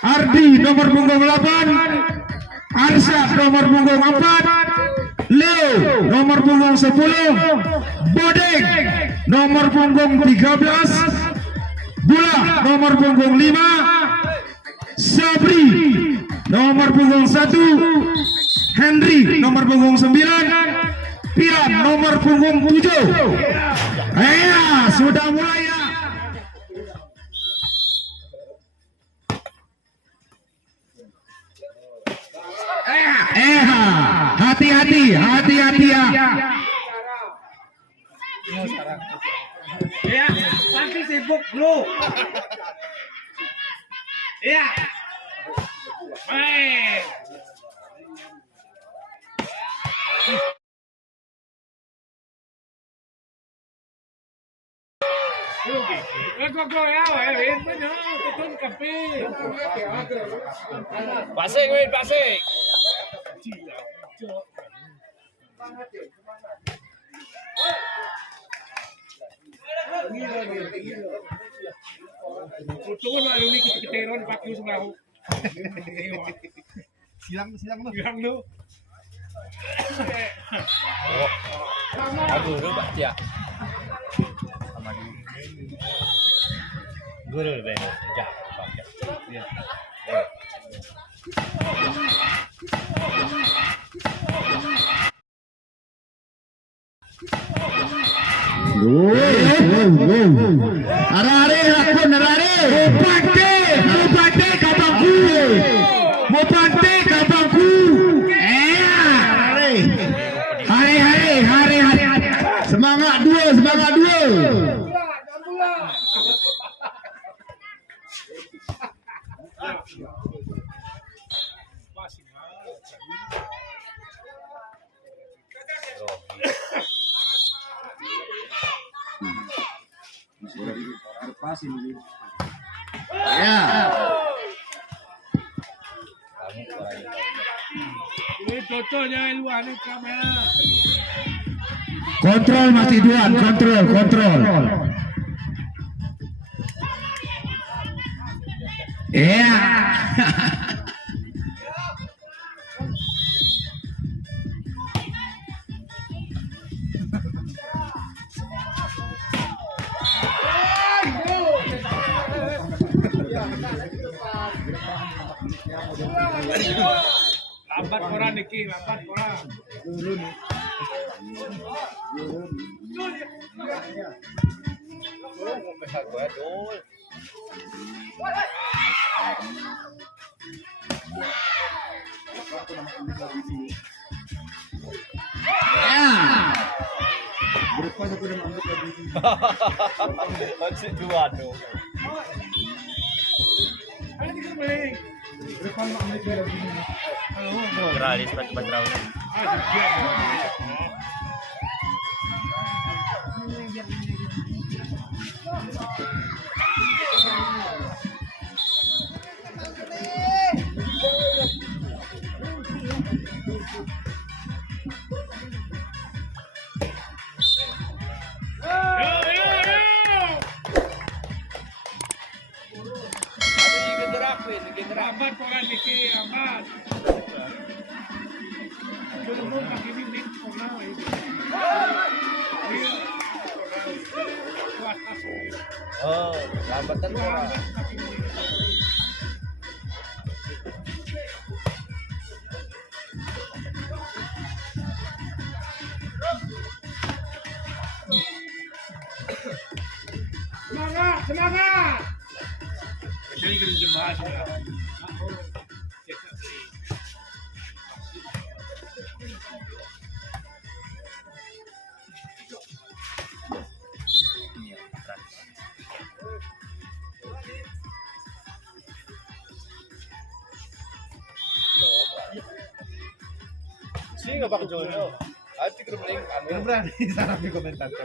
Ardi nomor punggung 8, Arsyad nomor punggung 4, Leo nomor punggung 10, Bodeng nomor punggung 13, Bula nomor punggung 5, Sabri nomor punggung 1, Henry nomor punggung 9, Pian nomor punggung 7. Sudah mulai ya. Hati-hati ya. Ya, pasti sibuk lu. Ya. Baik. Pasing, Win, pasing. Betul lah ini keteron pakai sembahu. Silang lu. Aduh, lu baca. Sama di. Guru benar. Ya, baca. Ya. Arare Mupante kabangku. Hari. Semangat dua. Ya. Ini fotonya luar nih kamera. Kontrol Mas Idwan, kontrol. Iya. Lambat orang Niki, lambat orang. Ya. Masih dua dong. Ayo kita beli. Halo. Teralis sepatu badrau. Amat orang Niki, amat. Belum pakai bibit orang itu. Oh, lambatan orang. Semangat, semangat. Jadi kena jemaah juga. Sih nggak pakai jono. Hati kerbeling. Yang berani sarap di komentator.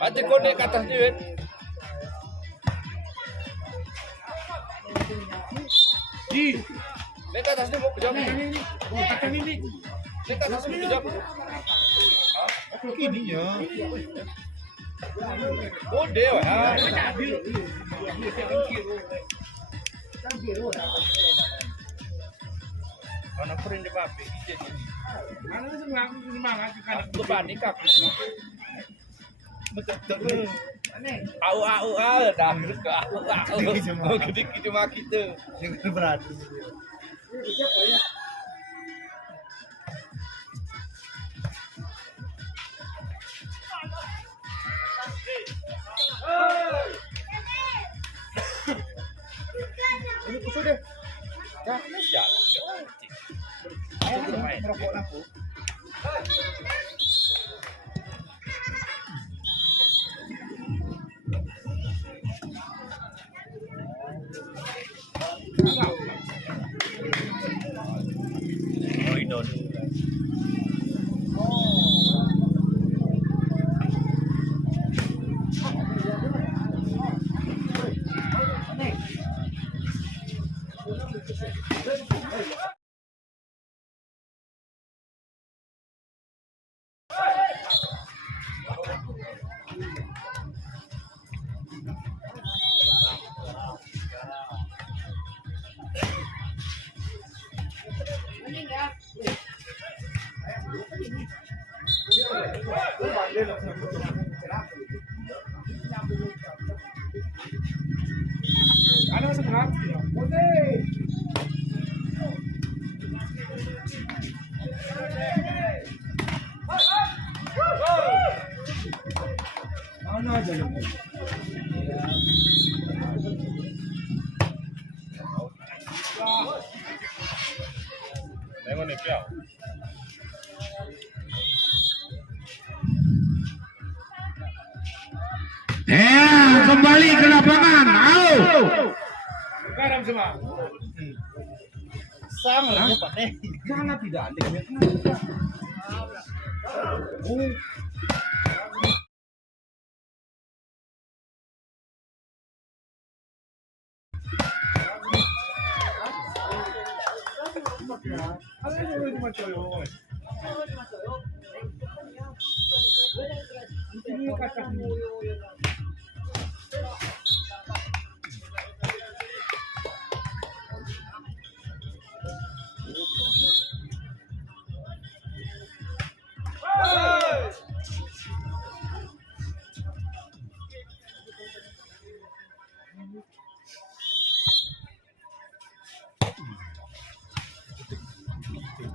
Hati kau naik ke atas duit. Di, Naik ke atas duit mau kejam. tekan ini. Oh, tekan ini. Naik ke atas duit kejam. Ini ya. Gede wah. Anak kuring di papi. Mana semangat ke kanan. Beban nikah. Betul. Au dah ke au. Oh gede cuma kita. Yang berani. Ini kusuk deh. Ya, ya. Merokok aku. Roidon. Ano semangat? Mana aja lu? Tengok ni piau. Ya, kembali ke lapangan. Au. Garam semua. Sama lah Pak nih. Mana tidak ada yang Ano yung cuma coyo? Ini kata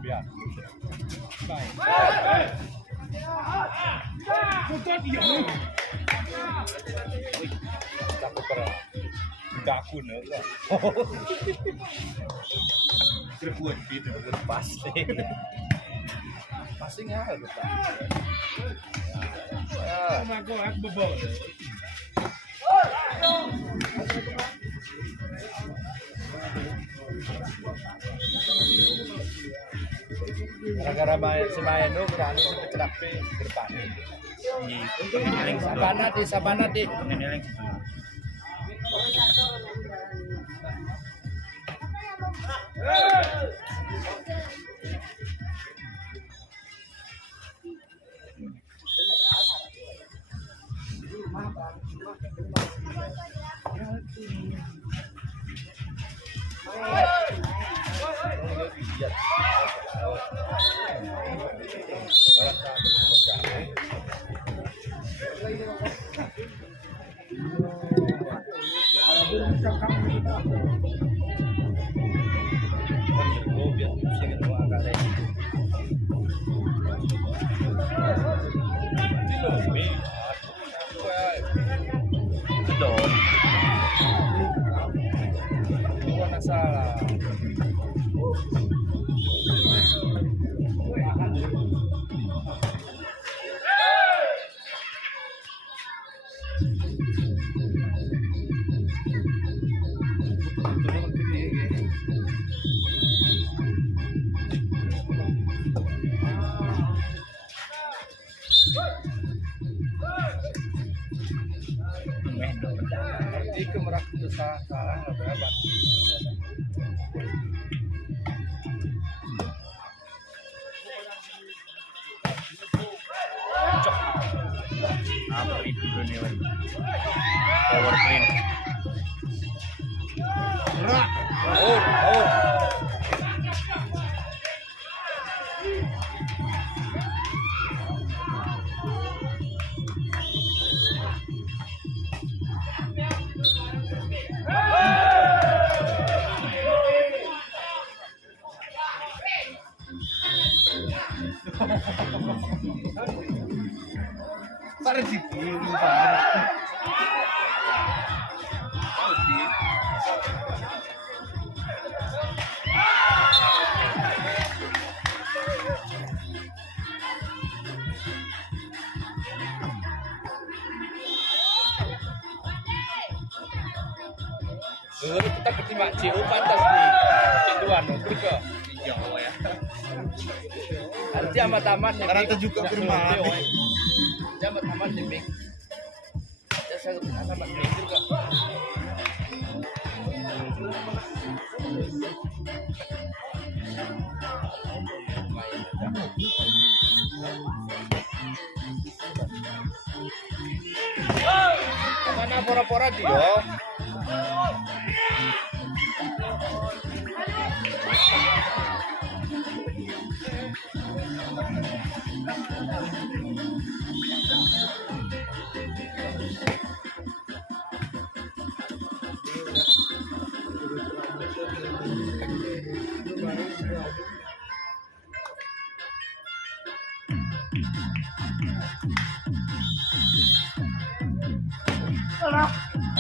Biar. Baik. Putot iya. Takut perang. Gaku nih kan. Terbuat gitu. Pasti. Pasti nggak ada. Sama aku bebol. Gara-gara si Mayan itu berani sampai kedapi ke depan. Sabana di. Betul. Bukan salah. Nanti kemerak itu salah nggak berapa. Apa itu nih? Power clean. Oh. Para de tiro, Dulu kita ketimbang CU pantas nih. Keduan nuker ke. Jawa ya. Nanti amat-amat nih. Karena itu juga perumahan. Nanti amat-amat nih, Bing. Saya amat nih juga. Mana pora-pora dia?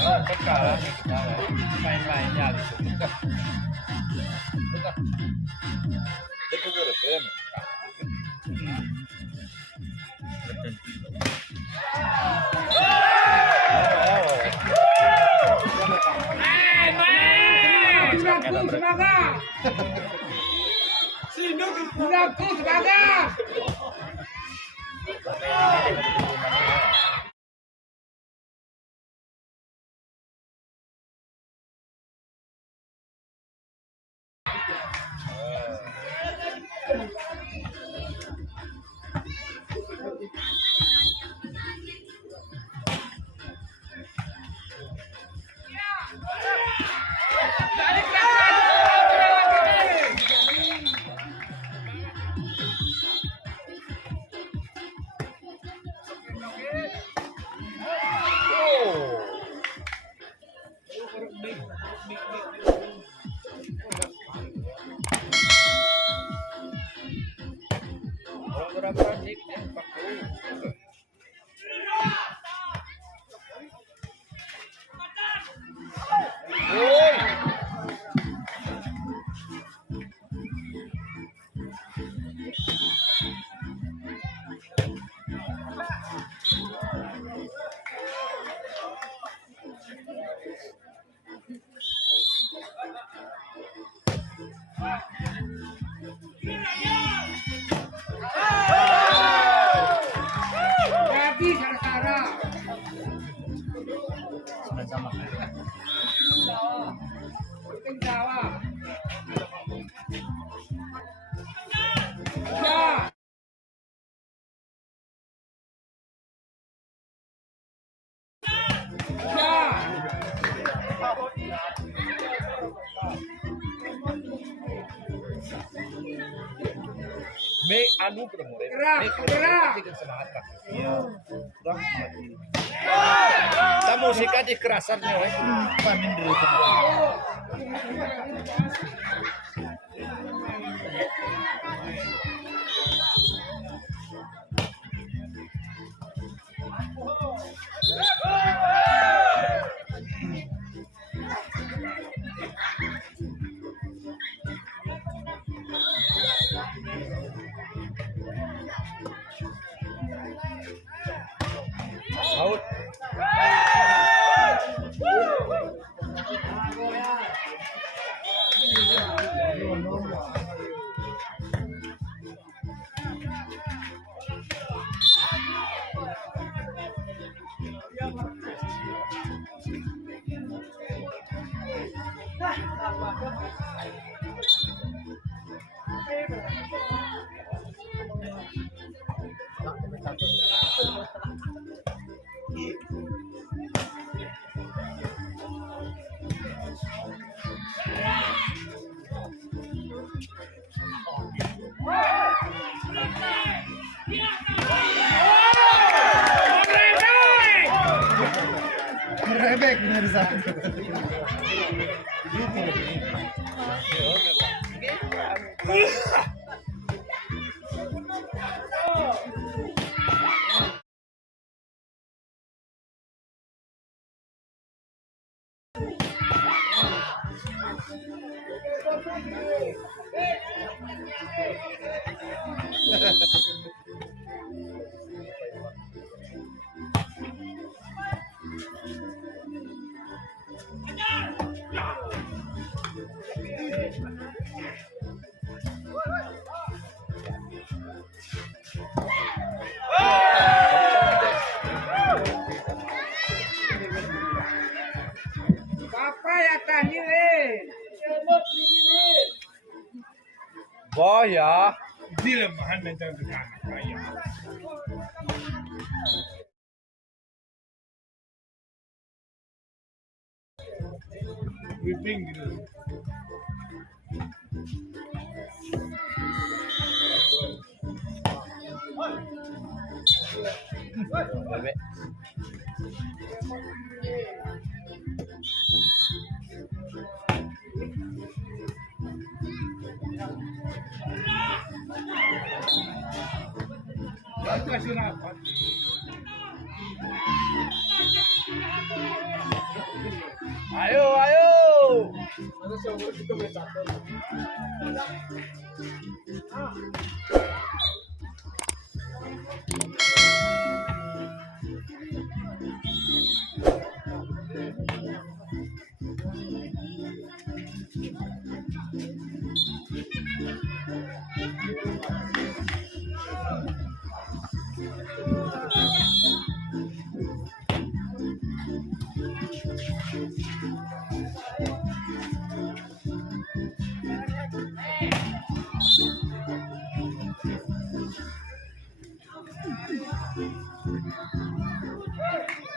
Oh, sekarang nih kita main-mainnya gitu. Bukan. Itu gue rekam. Semangat. Sinaku semangat. Berapa nih? 40. Woi. Jadi cara-cara. Sama-sama. Penting Jawa. Ya. Ya. Me anu bermurid. Gerak, gerak. Tidak semangat kan. Iya. Kurang Kita musik aja kerasannya, weh. pamin dulu. Out. Merebek bener satu. Papa ya tani le. Wah ya. Dia bahan macam dekat kaya. Whipping gitu. Bebek. Aku kasih rapat. Ayo, ayo.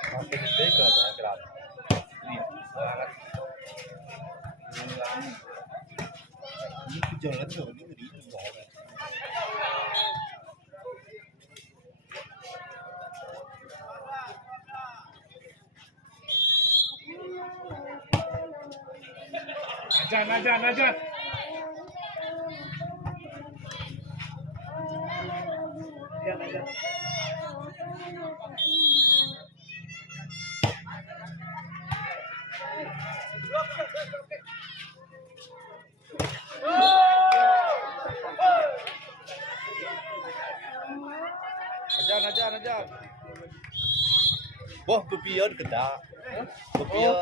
Makin beda ya gerak. Iya, sangat. Ini jalan tuh, ini ngeri. Ajan. Ajan. Ajan. Wah, bepion kedak. Bepion.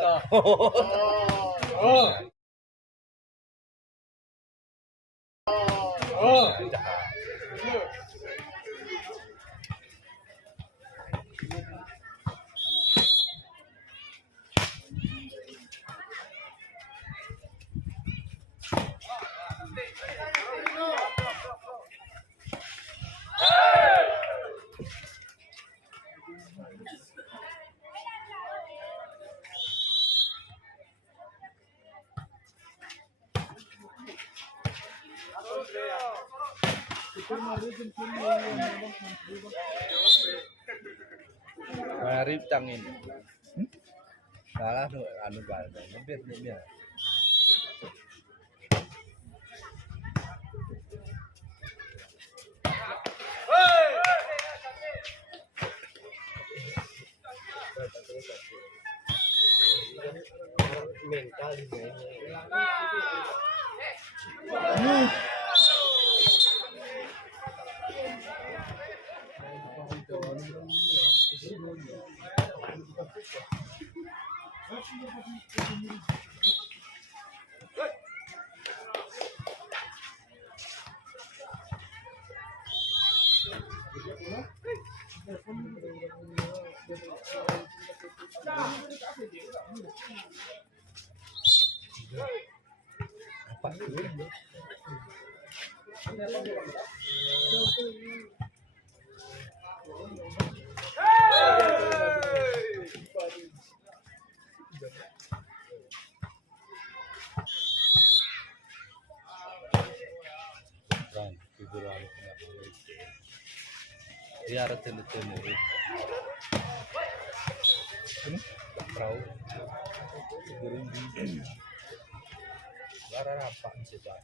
Marip tangin. Salah anu bal. Biar. Dia harus tene-tene. Perahu. Gerung. Lara apa sih, Pak?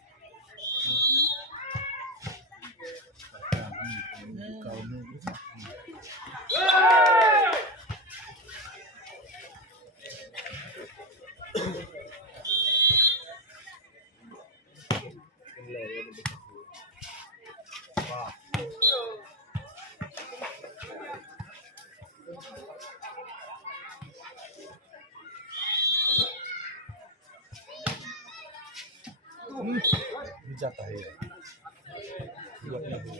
Jatah ya. Buatnya bu.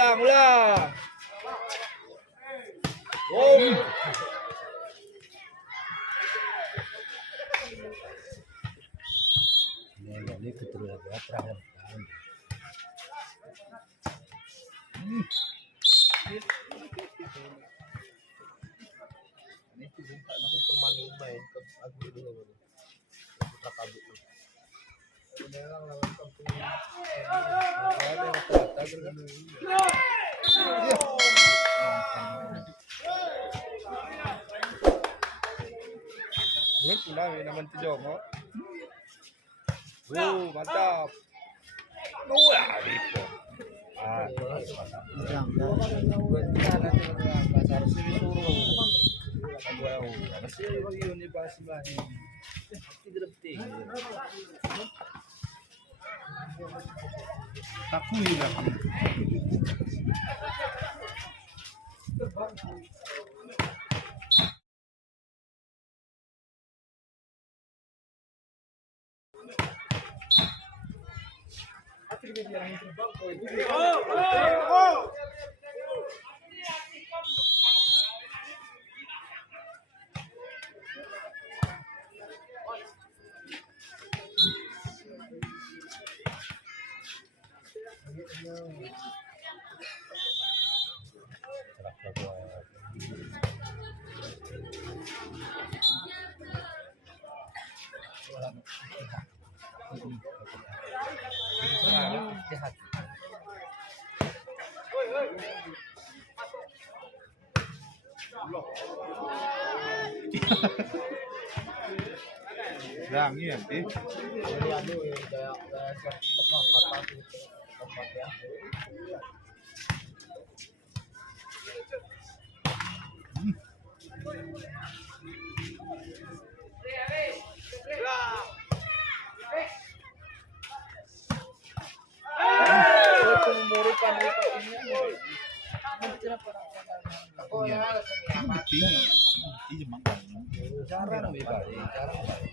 Ulang. Oh. Ini keturunan terakhir. Ini tuh tak nak kemana main ke aku dulu. Tak kabut. Memang lawan kampung. Sudah naman Tijongo. Mantap. Gitu. Harus disuruh. Masih yun iba-ibahin. Aku juga kamu. Jahat. Dami yan, eh. Ano kaya sa tempat ya. Iya, makanya. Jarang lebih baik, jarang baik.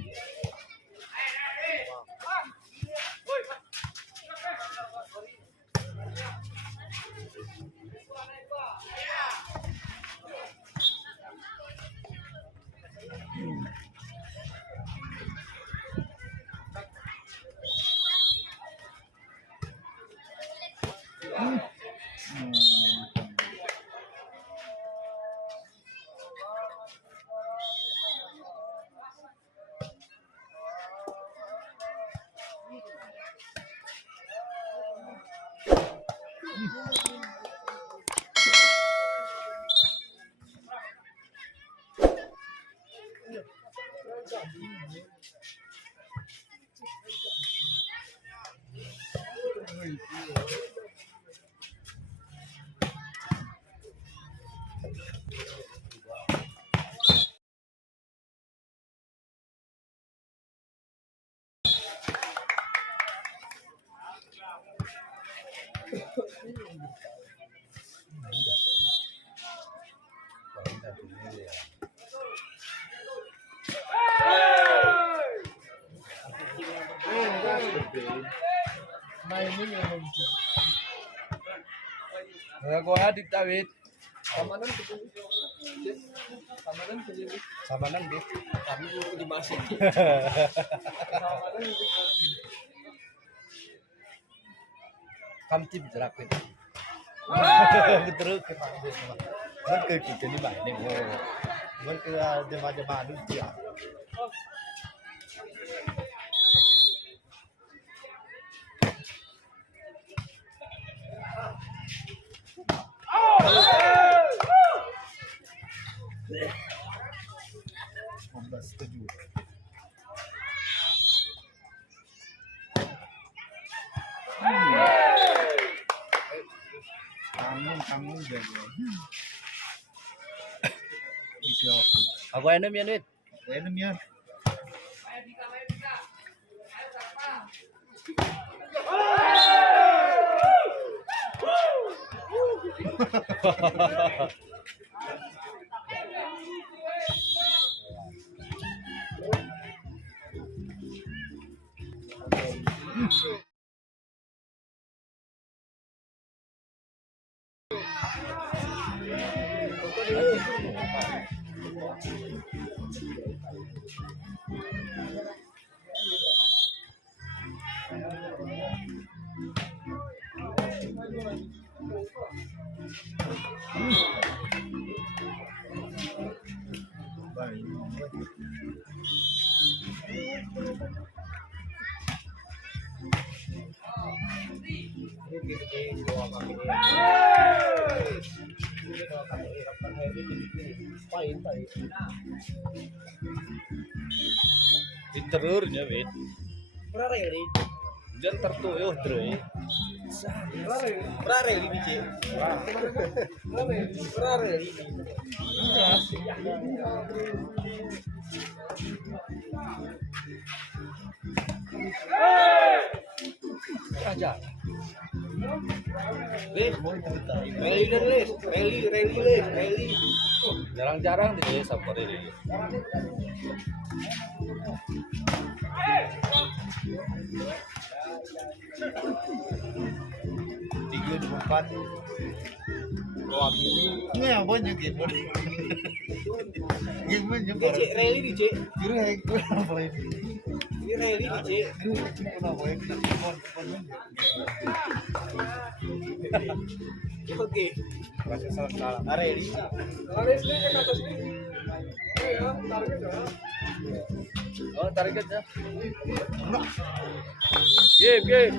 Mainin yang aku adik David. Samanan deh. Kami dulu di masjid. Samanan itu. Kamtip jerapin. Betul ke Pak Des. Kan ke kita di mana nih? Kan ke jemaah-jemaah dulu ya. Kamu jago. Aku enem ya, Nit. Enem ya. Interurnya, wait. Rareli. Jangan tertutup, Dre. Rareli biji. Rareli. Aja. Rally. Jarang-jarang di Sapor ini. Tiga empat. Nggak yang banyak game. Game juga. Rally di Cek. Kira apa ini? Ini rally di Cek. Kenapa ya? Oke. Masih salah. Rally. Rally sini ke atas ini. Oh, tarik aja. Game, game.